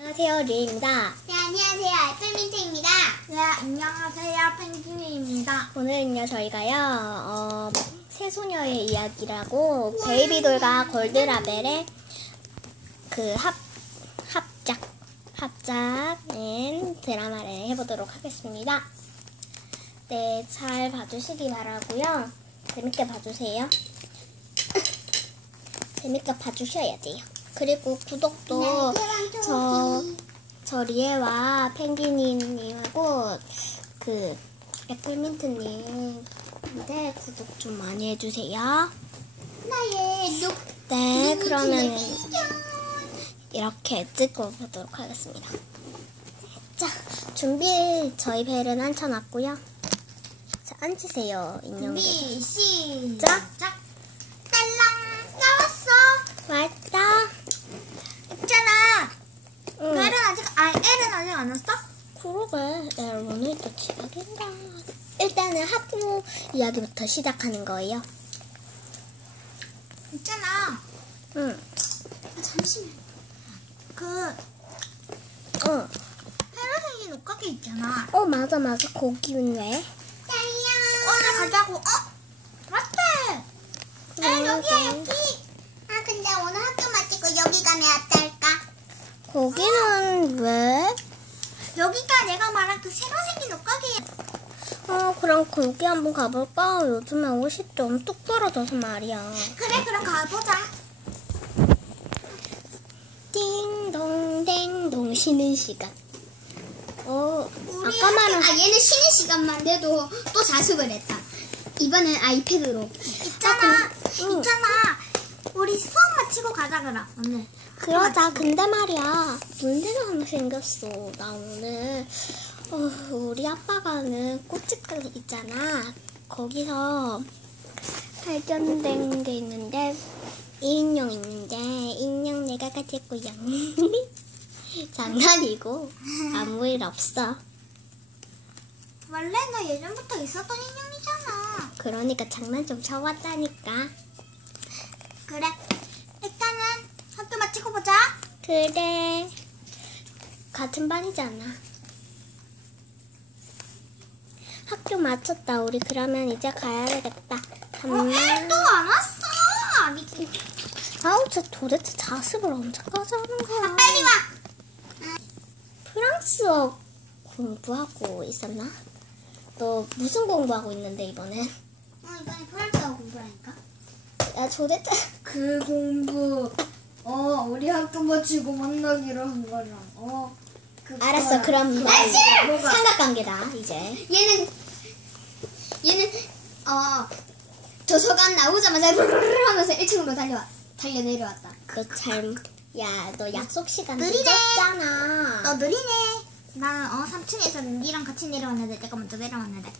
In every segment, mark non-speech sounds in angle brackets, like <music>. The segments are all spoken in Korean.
안녕하세요, 리입니다. 네, 안녕하세요. 알플민트입니다. 네, 안녕하세요. 펭귄입니다. 오늘은요, 저희가요, 어, 새소녀의 이야기라고, 베이비돌과 골드라벨의 그 합, 합작, 합작인 드라마를 해보도록 하겠습니다. 네, 잘 봐주시기 바라고요 재밌게 봐주세요. <coughs> 재밌게 봐주셔야 돼요. 그리고 구독도 저, 저 리에와 펭귄이님하고 그 애플민트님한테 구독 좀 많이 해주세요. 네, 그러면 이렇게 찍고 보도록 하겠습니다. 자, 준비 저희 벨은 앉혀놨고요. 자, 앉으세요, 인형들. 준비 시작. 시작. 딸랑 나왔어. 왔다. 있잖아. 응. 벨은 아직, 아, 왔어? 그러게, 야, 오늘도 지각인다. 일단은 학교 이야기부터 시작하는 거예요. 있잖아. 응, 잠시만. 그, 응. 페라생긴 옷가게 있잖아. 어, 맞아, 맞아. 왜? 딸랑. 오늘 가자고, 어? 맞대! 에, 여기야, 여기. 아, 근데 오늘 학교 마치고 여기 가면 어떨까? 거기는 왜? 여기가 내가 말한 그 새로 생긴 옷가게야. 어, 그럼 거기 한번 가볼까? 요즘에 옷이 좀 뚝 떨어져서 말이야. 그래, 그럼 가보자. 띵동 댕동 쉬는 시간. 어, 우리 아까 말한 아, 얘는 쉬는 시간만 돼도 또 자습을 했다. 이번엔 아이패드로. 있잖아. 응. 있잖아. 마치고 가자, 그럼, 오늘. 그러자. 근데 말이야. 문제가 하나 생겼어. 나 오늘 어, 우리 아빠가 하는 꽃집 있잖아. 거기서 발전된 게 있는데 이 인형 있는데 이 인형 내가 거야. <laughs> 장난이고 아무 일 없어. 원래 나 예전부터 있었던 인형이잖아. 그러니까 장난 좀 쳐왔다니까. 그래. 일단은 학교 마치고 보자. 그래. 같은 반이잖아. 학교 마쳤다. 우리 그러면 이제 가야 되겠다. 어, 또안 왔어. 아니, 아우, 저 도대체 자습을 언제까지 하는 거야? 빨리 와. 프랑스어 공부하고 있었나? 너 무슨 공부하고 있는데, 이번엔? 어, 이번에 프랑스어 공부하니까. 야, 도대체. 그 공부, 어, 우리 학교 마치고 만나기로 한 거랑, 어. 그거랑. 알았어, 그럼 이거 뭐가? 삼각관계다, 이제. 얘는 얘는 어 도서관 나오자마자 루루루 하면서 1층으로 달려 달려 내려왔다. 그 잘. 야, 너 약속 시간 느리네. 늦었잖아. 너 느리네. 나는 어 3층에서 니랑 같이 내려왔는데 내가 먼저 내려왔는데.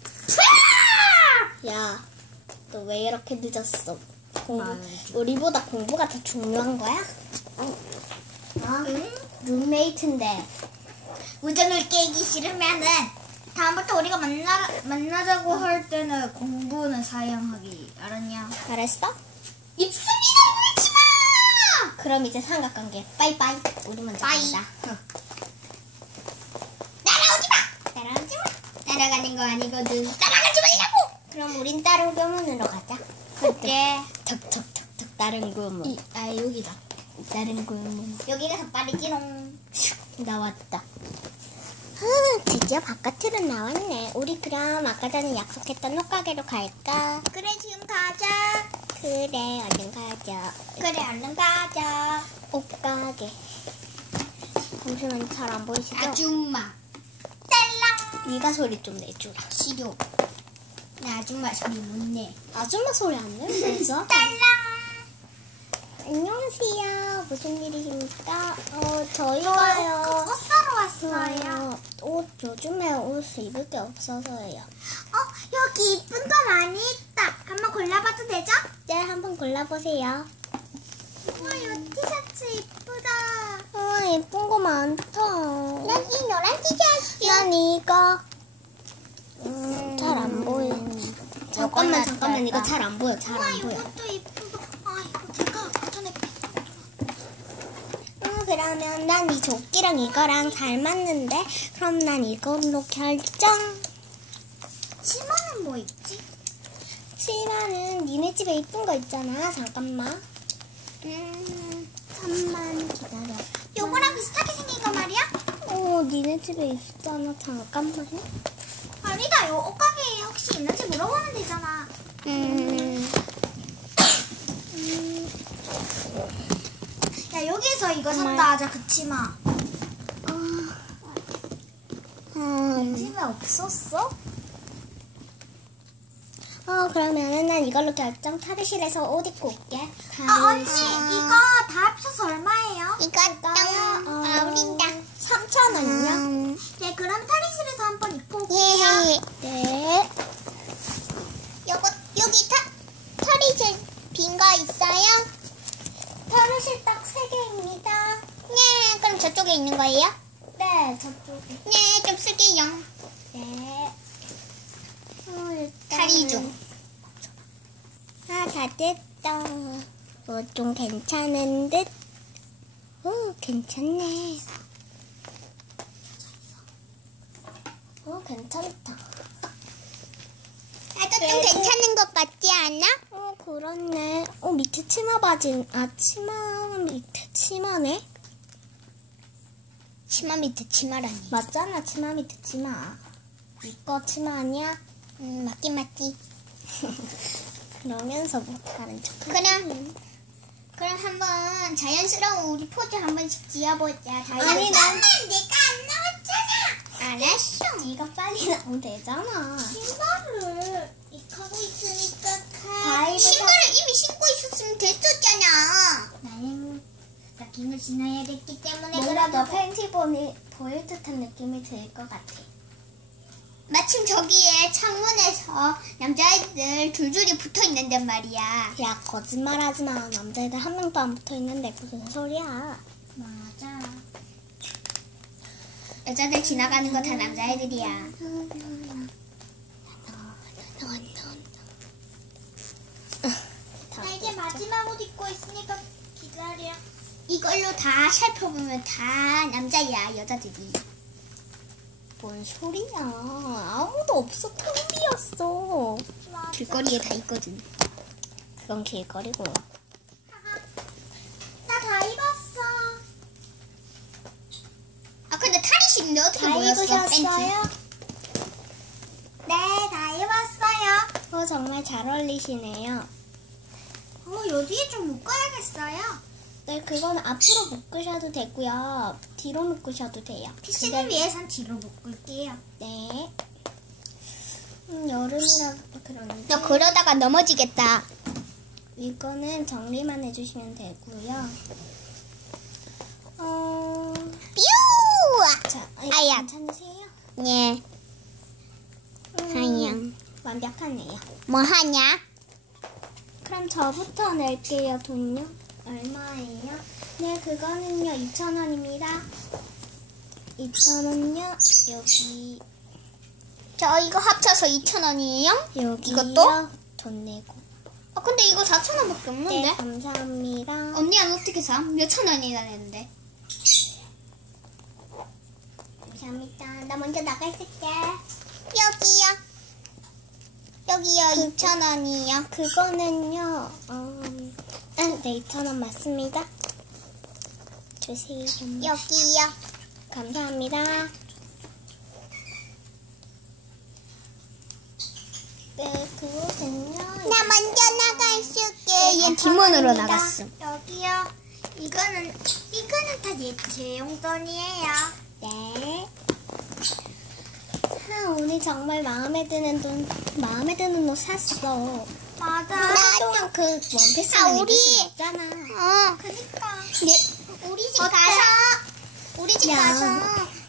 야, 너 왜 이렇게 늦었어? 공부. 우리보다 공부가 더 중요한 거야? 어? 응? 룸메이트인데. 우정을 깨기 싫으면은 다음부터 우리가 만나 만나자고 할 때는 공부는 사양하기 알았냐? 알았어? 입술이나 물지 마. 그럼 이제 삼각관계. 빠이빠이. 우리 먼저 빠이. 간다. 날아오지 마. 따라오지 마. 날아가는 거 아니거든. 따라가지 말라고. 그럼 우린 다른 교문으로 가자. 그래. 턱턱턱턱 다른 교문. 이, 아 여기다. 다른 교문. 여기가 더 빠르지롱. 나왔다. 아, 드디어 바깥으로 나왔네. 우리 그럼 아까 전에 약속했던 옷가게로 갈까? 그래 지금 가자. 그래, 얼른 가자. 그래 얼른 가자. 옷가게. 잠시만 잘 안 보이시죠? 아줌마. 딸랑. 네가 소리 좀 내주라. 싫어. 나 아줌마 소리 못 내. 아줌마 소리 안 내면서? <laughs> 딸랑. 안녕하세요. 무슨 일이십니까? 어, 저 저희가요. 옷 사러 왔어요. 어, 옷 요즘에 옷 입을 게 없어서요. 어 여기 이쁜 거 많이 있다. 한번 골라봐도 되죠? 네, 한번 골라보세요. 와, 이 티셔츠 이쁘다. 아, 예쁜 거 많다. 여기 노란 티셔츠. 난 이거. 음, 잘 안 보여. 잠깐만, 잠깐만. 이거 잘 안 보여. 잘 와, 안 보여. 아, 음, 그러면 난 이 조끼랑 이거랑 잘 맞는데 그럼 난 이걸로 결정. 치마는 뭐 있지? 치마는 니네 집에 이쁜 거 있잖아. 잠깐만. 음, 잠만 기다려. 요거랑 비슷하게 생긴 거 말이야? 어, 니네 집에 있잖아. 잠깐만. 아니다, 요 옷가게에 혹시 있는지 물어보면 되잖아. 음. 야, 여기서 이거. 산다 하자, 그 치마. 음. 집에 없었어? 어, 그러면은 난 이걸로 결정. 탈의실에서 옷 입고 올게. 아, 언니, 이거 다 합쳐서 얼마예요? 이거요? 어, 어린다. 3,000원이요? 네, 그럼 탈의실에서 한번 입고 올게요. 네. 여기 타, 탈의실 빈거 있어요? 탈의실 딱 3개입니다. 네, 그럼 저쪽에 있는 거예요? 네, 저쪽에. 네, 좀 쓸게요. 네. 어, 일단은- 탈의 중. 아, 다 됐다. 어, 좀 괜찮은 듯? 오, 괜찮네. 어, 괜찮다. 좀 네. 괜찮은 것 같지 않아? 어, 그렇네. 어, 밑에 치마 바지, 아, 치마 밑에 치마네? 치마 밑에 치마라니. 맞잖아, 치마 밑에 치마. 이거 치마 아니야? 음, 맞긴 맞지. <laughs> 그러면서 뭐 다른 척. 그럼, 그럼 한번 자연스러운 우리 포즈 한 번씩 지어보자. 아니, 난- 내가 안 나왔잖아. 알았어. 네가 빨리 나오면 되잖아. 신발 을 입하고 있으니까 바위를 신발을 이미 신고 있었으면 됐었잖아. 나는 스타킹을 신어야 됐기 때문에 뭔가 그래도 팬티 보니, 보일 듯한 느낌이 들 것 같아. 마침 저기에 창문에서 남자애들 줄줄이 붙어 있는단 말이야. 야, 거짓말하지 마. 남자애들 한 명도 안 붙어 있는데 무슨 소리야? 맞아. 여자들 지나가는 거 다 남자애들이야. 나 이제 마지막 옷 입고 있으니까 기다려. 이걸로 다 살펴보면 다 남자야, 여자들이. 뭔 소리야? 아무도 없어. 텅 비었어. 길거리에 다 있거든. 그건 길거리고. 나 다 입었어. 아, 근데 탈의실인데 어떻게 다 모였어? 입으셨어요? 네, 다 입었어요. 어, 정말 잘 어울리시네요. 어, 여기에 좀 묶어야겠어요. 네, 그건 앞으로 묶으셔도 되고요. 뒤로 묶으셔도 돼요. 피싱을 근데- 위해선 뒤로 묶을게요. 네. 음, 여름이라 그런지. 너 그러다가 넘어지겠다. 이거는 정리만 해주시면 되고요. 어, 뾰! 자, 아야. 괜찮으세요? 예, 음, 아야. 완벽하네요. 뭐 하냐? 그럼 저부터 낼게요, 돈요. 얼마예요? 네, 그거는요, 2,000원입니다. 2,000원요, 여기, 저 이거 합쳐서 2,000원이에요? 여기. 이것도? 돈 내고. 아, 근데 이거 4,000원밖에 없는데? 네, 감사합니다. 언니는 어떻게 사? 몇천 원이나 되는데? 감사합니다. 나 먼저 있을게. 여기요. 여기요, 그- 2,000원이요. 그거는요, 음, 아, 네, 2,000원 맞습니다. 주세요. 여기요. 감사합니다. 네, 그거는요. 나 먼저 나갈게. 네, 얘 뒷문으로. 나갔어. 여기요. 이거는, 이거는 다 제 용돈이에요. 네. 정말 마음에 드는 돈, 마음에 드는 옷 샀어. 맞아. 한동안 그 아, 입을 우리- 수 없잖아. 어. 그니까. 네. 우리 집 어때? 가서, 우리 집 야. 가서,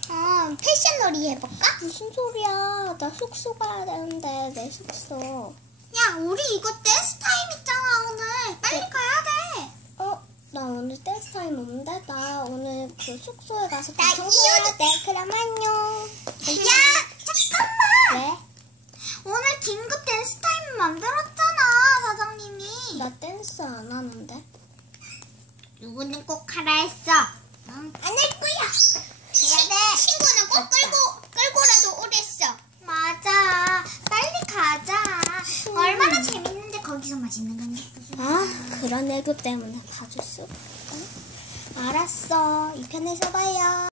어, 패션놀이 해볼까? 무슨 소리야? 나 숙소 가야 되는데 내 숙소. 야, 우리 이거 댄스 타임 있잖아, 오늘. 빨리 가야 돼. 어? 나 오늘 댄스 타임 없는데 나 오늘 그 숙소에 가서 나 청소해야 돼. 그럼 안녕. 야, 잠깐만. 왜? 오늘 긴급 댄스 타임 만들었잖아, 사장님이. 나 댄스 안 하는데. 누구는 꼭 하라 했어. 안 할 거야. 해야 돼. 친구는 꼭 끌고 끌고라도 오랬어. 맞아. 빨리 가자. 얼마나 재밌는데 거기서 맛있는 건 아, 그런 애교 때문에 봐줄 수 없다. 알았어. 이 편에서 봐요.